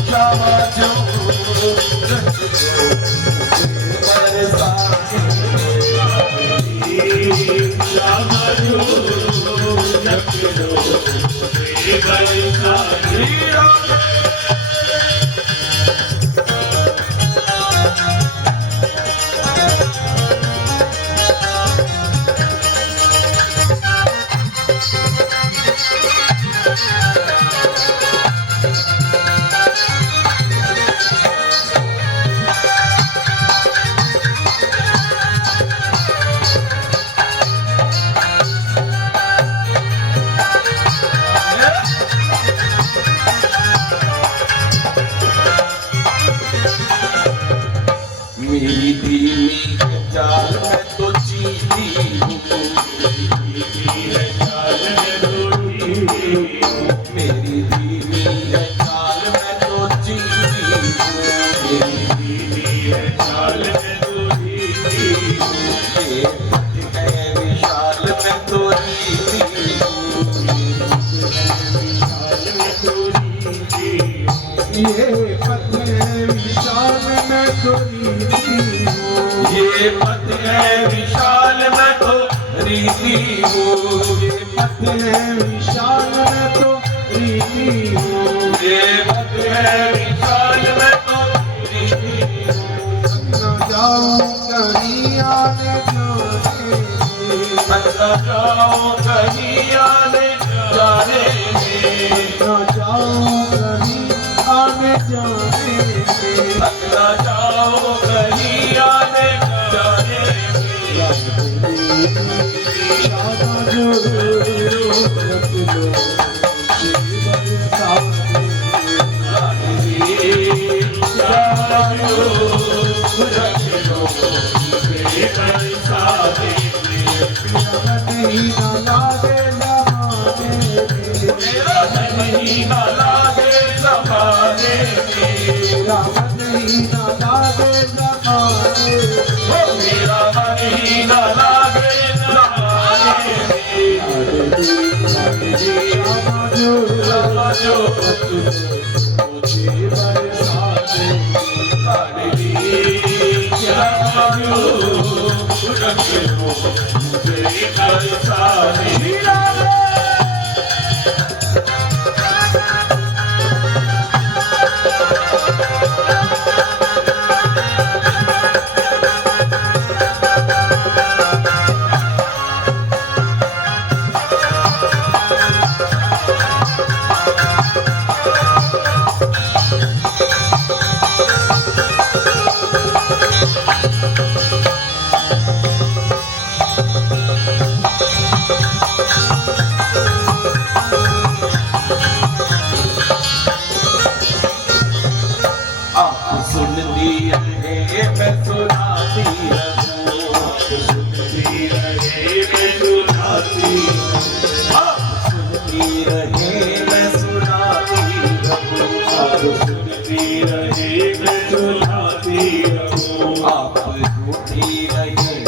श्यामा जो रख दो बरसाने श्यामा जो रख दो बरसाने मेरी धीमी चाल में तो चीली हूँ मेरी धीमी चाल में तो चीली ये पथ है विशाल में तो रीति ये पथ है विशाल में तो ये पथ है विशाल में तो रीति हो ये पथ है विशाल में तो रीति हो ये पथ है विशाल में तो रीति हो न जाऊं कहीं आने जाने न जाऊं कहीं आने जाने न जाऊं कहीं आने जाने न जाऊं कहीं आने जाने श्यामा जो रख लो श्यामा जो रख लो बरसाने महीना लागे जमाने मेरा महीना लागे जमाने मेरा महीना लागे जमाने मेरा महीना लागे जमाने श्यामा जो मुझे बरसाने श्यामा जो रख लो मुझे बरसाने सुनती रहे मैं सुनाती रहूं सुनती रहे मैं सुनाती सुनती रहे मैं सुनाती रहूं सुनती रहे मैं सुनाती रहूं आप रूठी रहे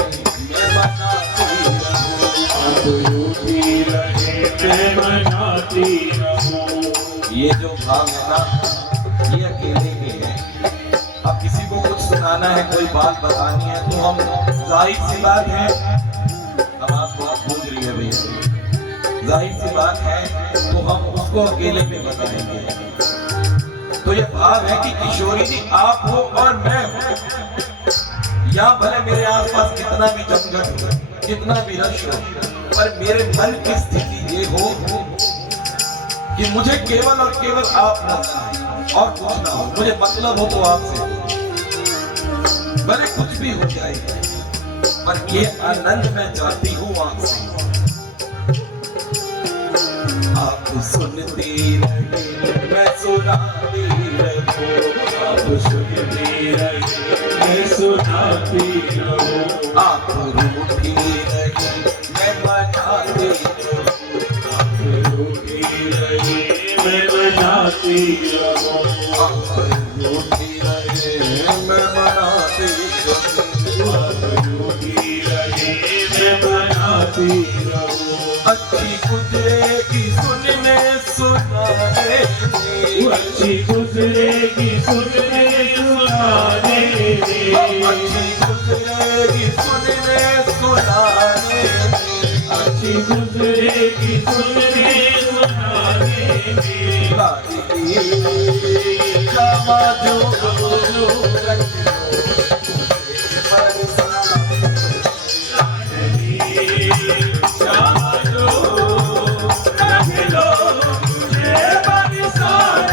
मैं मनाती रहूं आप रूठी रहे मैं मनाती रहूं ये जो भाव है ना ये अकेले के है अब किसी को कुछ सुनाना है कोई बात बतानी है तो हम जाहिर सी बात है आवाज बहुत गूंज रही है भैया जाहिर सी बात है तो हम उसको अकेले में बताएंगे तो ये भाव है कि किशोरी जी आप हो और मैं हूं या भले मेरे आसपास कितना भी जमघट हो कितना भी रश हो पर मेरे मन की स्थिति ये हो कि मुझे केवल और केवल आप नजर आए और कुछ ना हो मुझे मतलब हो तो आपसे भले कुछ भी हो जाए पर ये आनंद मैं चाहती हूँ आपसे आप सुनती रहे मैं सुनाती रहूं आप सुनती रहे मैं सुनाती रहूं आप रूठी रहे मैं मनाती रहूं आप रूठी रहे मैं मनाती रहूं आप रूठी रहे मैं मनाती रहूं आप रूठी रहे मैं मनाती रहूं अच्छी गुजरेगी सुनने सुनाने अच्छी गुजरेगी गुजरेगी सुनने सुनाने में लाडली क्षमा जो रख लो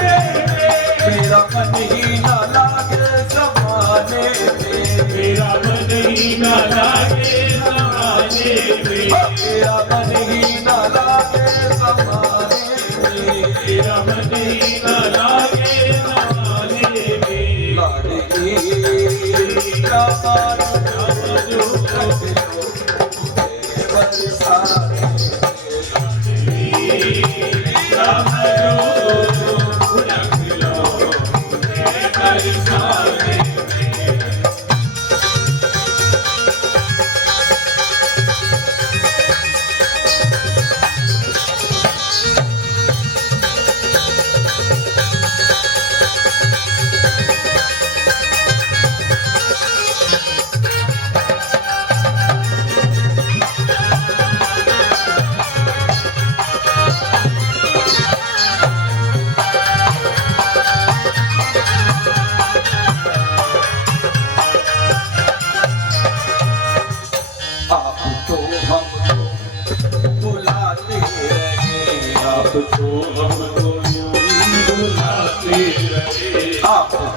मेरा मन ही ना लागे ज़माने में मेरा मन ही ना लागे ज़माने में मेरा मन ही ना लागे ज़माने में मेरा मन ही ना लागे ज़माने में लाडली क्षमा जो रख लो बरसाने आपको हमको यूं ही बुलाते रहे आपको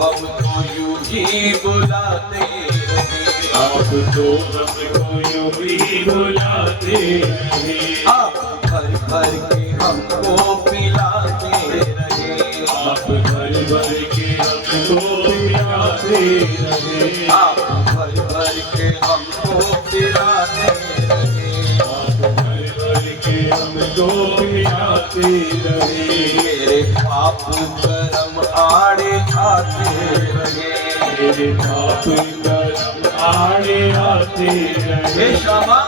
हमको यूं ही बुलाते रहे आपको हमको यूं ही बुलाते रहे आप भर भर के हमको पिलाते रहे आप भर भर के हमको पिलाते रहे आप भर भर के हमको पिलाते रहे आप भर भर के हमको पिलाते रहे मेरे पाप कर्म आड़े आते रहे मेरे पाप कर्म आड़े आते रहे हे श्यामा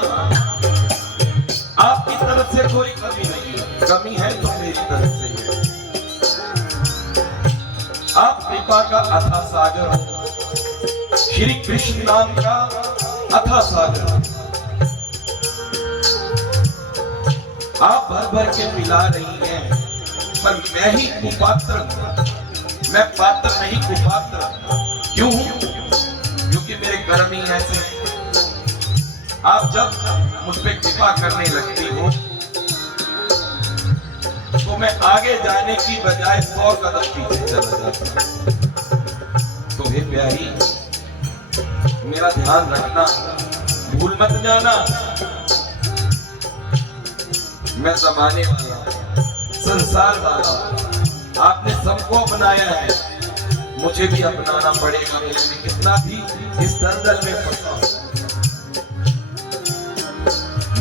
आपकी तरफ से कोई कमी नहीं है कमी है तो मेरी तरफ से है आप कृपा का अथाह सागर हो श्री कृष्ण नाम का अथाह सागर आप भर भर के पिला रही हैं पर मैं ही कुपात्र हूं मैं पात्र नहीं कुपात्र क्यों हूं क्योंकि मेरे कर्म ही ऐसे हैं आप जब मुझ पे कृपा करने लगती हो तो मैं आगे जाने की बजाय 100 कदम पीछे चला जाता हूं तो हे प्यारी मेरा ध्यान रखना भूल मत जाना मैं जमाने वाला संसार वाला आपने सबको अपनाया है मुझे भी अपनाना पड़ेगा मैं कितना भी इस दलदल में फंसा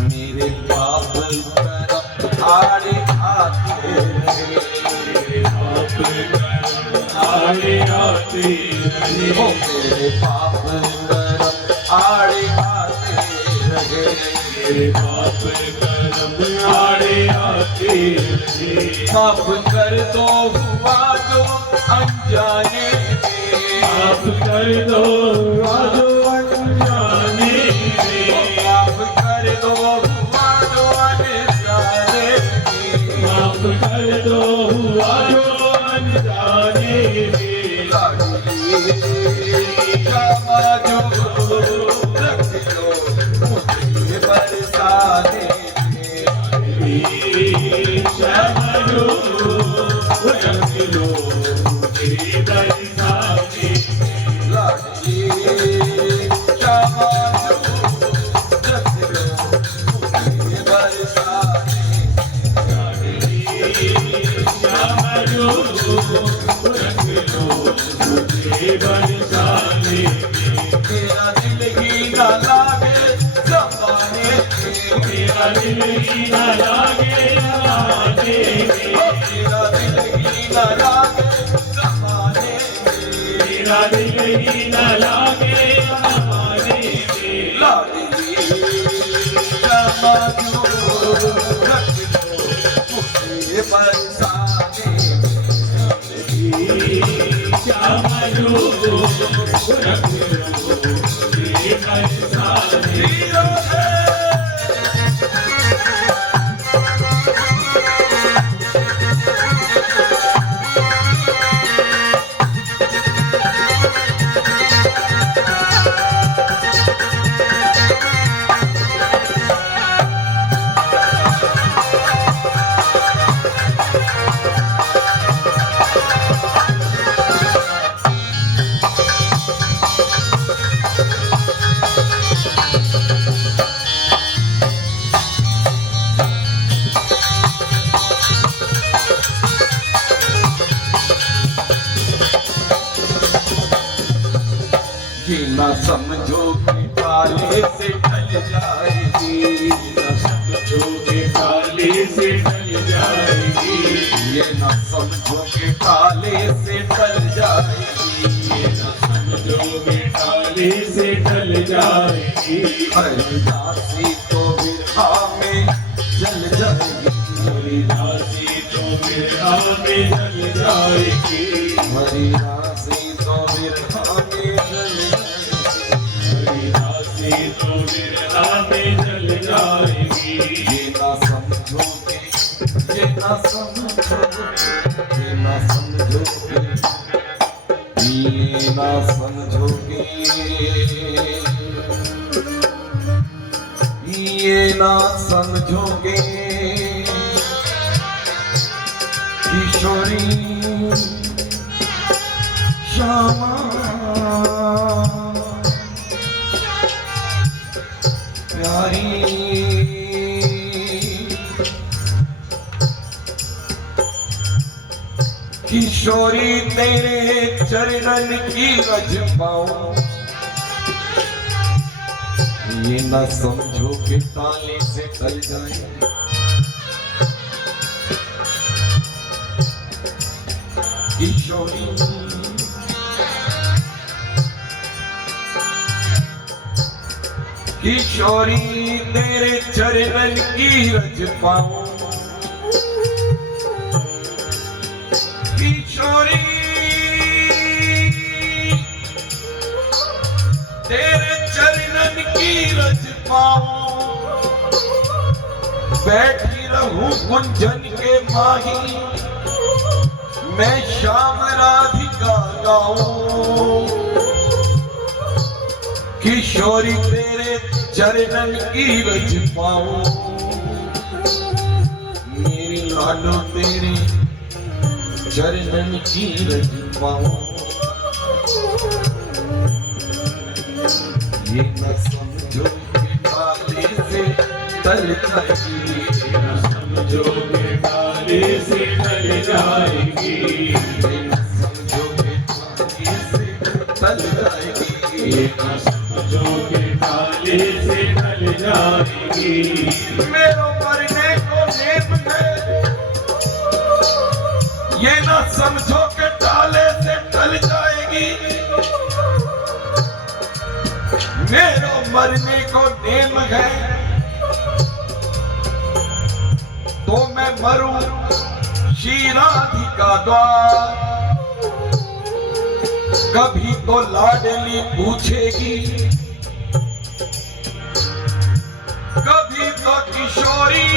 मेरे पाप कर्म आड़े आते रहे मेरे पाप कर्म आड़े आते रहे ओ मेरे पाप कर्म आड़े आते रहे मेरे पाप कर्म आड़े आते रहे माफ कर दो हुआ जो अनजाने में माफ कर दो जो अनजाने में माफ कर दो हुआ जो अनजाने में माफ कर दो जो अनजाने में लाडली क्षमा जो रख लो मुझे बरसाने क्षमा जो रख लो मुझे बरसाने लाडली क्षमा जो रख लो मुझे बरसाने क्षमा जो रख लो मुझे बरसाने मेरा दिल ही ना लागे ज़माने में मेरा दिल ही न लागे ज़माने में मेरा दिल ही ना लागे ज़माने में मेरा दिल ही न लागे ज़माने में लाडली क्षमा जो रख लो मुझे बरसाने क्षमा जो रख लो मुझे बरसाने में कि ना समझो कि काले से टल जाएगी, न समझो के काले से टल जाएगी, ये ना समझो कि काले से टल जाएगी, ये न समझो के काले से टल जाएगी। हरिदासी तो विरहा में जल जाएगी, हरिदासी तो विरहा में जल जाएगी, हरिदासी तो विरहा में जल जाएगी, हरिदासी तो विरहा में जल जाएगी। ये ना समझोगे, ये ना समझोगे, ये ना समझोगे, ये ना समझोगे, ये ना समझोगे किशोरी श्यामा प्यारी, किशोरी तेरे चरणन की रज पाऊं, ये ना समझो कि ताले से टल जाए, किशोरी किशोरी तेरे चरणन की रज पाऊं, किशोरी तेरे चरणन की रज पाऊं, बैठी रहूं गुंजन के माही, मैं श्याम राधिका गाऊं, किशोरी तेरे चरणन की रज पाऊं, मेरी लाडो तेरे चरणन की रज पाऊं, ये न समझो कि काले से टल जाएगी, न समझो के काले से टल जाएगी, ये न समझो कि काले से टल जाएगी, ये न समझो के काले से टल जाएगी। मेरो मरने को नेम है, ये न समझो कि टाले से टल जाएगी, मेरो मरने को नेम है, तो मैं मरूं श्री राधिका द्वार, कभी तो लाडली पूछेगी, कभी तो किशोरी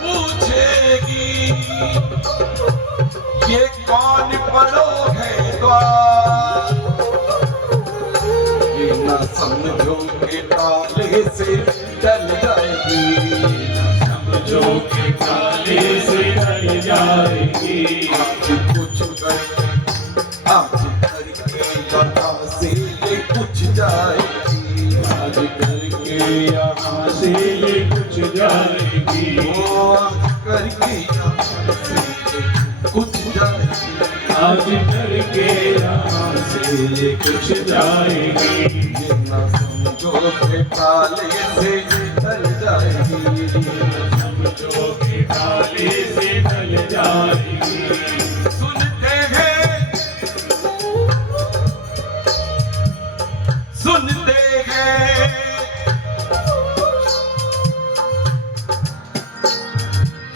पूछेगी, ये कौन पड़ो है द्वार, ये ना समझो के ताले से टल जाएगी, समझो के काले से टल जाएगी, आज कुछ करके, आज करके यहाँ से ये कुछ जाएगी, आज करके यहाँ से ये कुछ जाएगी, ओ आज करके यहाँ से ये कुछ जाएगी, आज करके यहाँ से ये कुछ जाएगी, ये ना समझो के ताले से टल जाएगी, समझो के काले से टल जाएगी। सुनते हैं, सुनते हैं,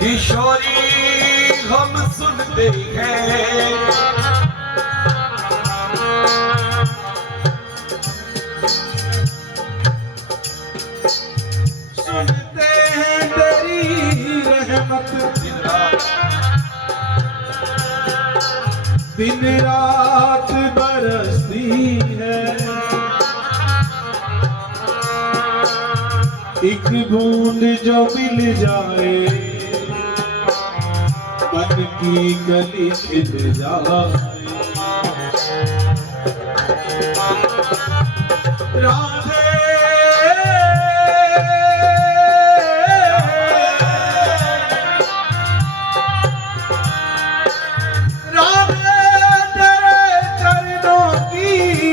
किशोरी हम सुनते हैं, सुनते हैं तेरी रहमत दिन रात बरसती है, एक बूंद जो मिल जाए बन की गली खिल जाए, राधे राधे तेरे चरणों की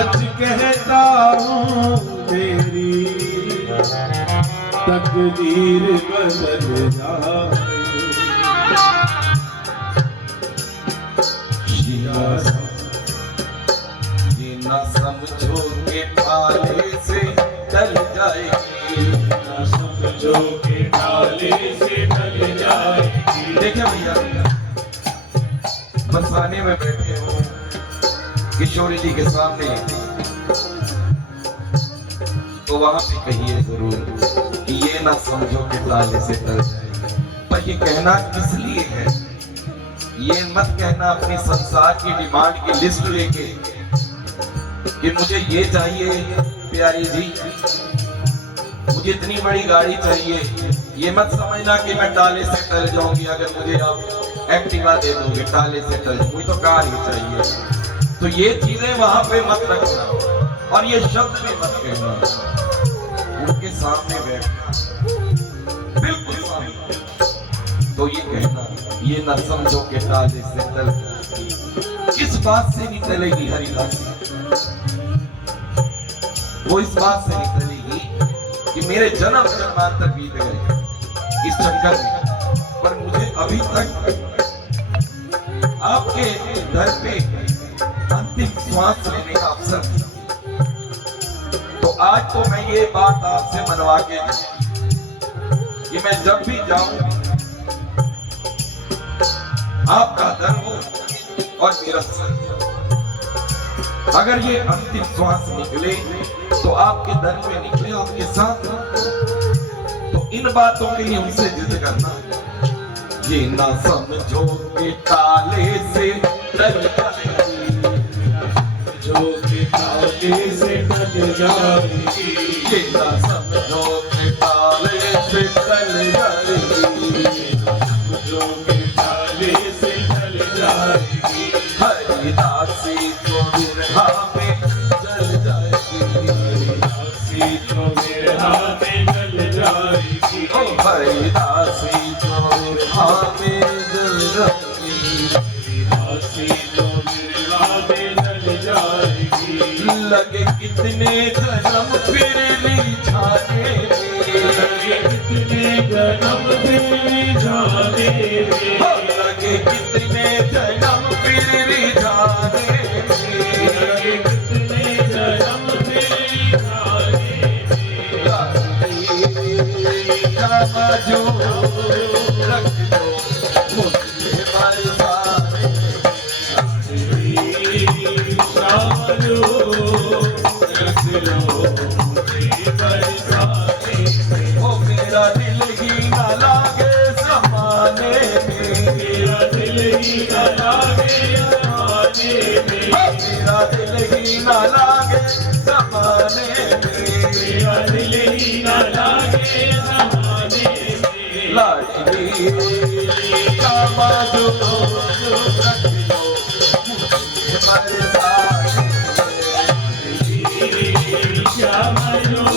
सच कहता हूँ तेरी तकदीर बदल जाए। ये ना समझो के पाले से टल जाएगी, ना समझो के डाले से ढल जाएगी। देखिए भैया, बरसाने में बैठे हो किशोरी जी के सामने, तो वहां पे कहिए जरूर कि ये ना समझो कि ताले से टल जाएगी। पर ये कहना किस लिए है? ये मत कहना अपनी संसार की डिमांड की लिस्ट लेके कि मुझे ये चाहिए प्यारी जी, मुझे इतनी बड़ी गाड़ी चाहिए। ये मत समझना कि मैं ताले से टल जाऊंगी अगर मुझे आप एक्टिवा दे दोगे, ताले से टल जाऊंगी, तो कार ही चाहिए। तो ये चीजें वहां पे मत रखना और ये शब्द भी मत कहना। उनके सामने बैठना, बिल्कुल सामने, तो ये कहना ये ना समझो के ताले से टल जाएगी। किस बात से नहीं टलेगी हरिदास? वो इस बात से नहीं टलेगी कि मेरे जन्म जन्मांतर बीत गए इस चक्कर में, पर मुझे अभी तक आपके दर पे अंतिम श्वास लेने का अवसर मिला। तो आज तो मैं ये बात आपसे मनवा के कि मैं जब भी जाऊं आपका दर हो और मेरा सर। अगर ये अंतिम श्वास निकले तो आपके दर में निकले, आपके साथ। तो इन बातों के लिए हमसे जिद करना। ये ना समझो कि ताले से टल जाएगी, जो के ताले से टल जाएगी। ये ना समझो कि ताले से टल जाएगी, जो के ताले से टल जाएगी। हरिदासी तो बिरहा में जल जाएगी, हरिदासी तो बिरहा में जल जाएगी। ओ हरिदासी तो बिरहा में जल जाएगी, हरिदासी तो बिरहा में जल जाएगी। लगे कितने जन्म फिर ली जाने में, लगे कितने जन्म फिर जाने में, लगे कितने जन्म फिर ली जाने में, लगे कितने जन्म फिर जाने में। जो रख दो मुझे बरसाने, ओ मेरा दिल ही ना लागे समाने में, मेरा दिल ही न लागे जमाने में, मेरा दिल ही ना लागे समाने में, मेरा दिल ही न लागे जमाने में। लाडली जो रख दो मुझे बरसाने, श्याम जो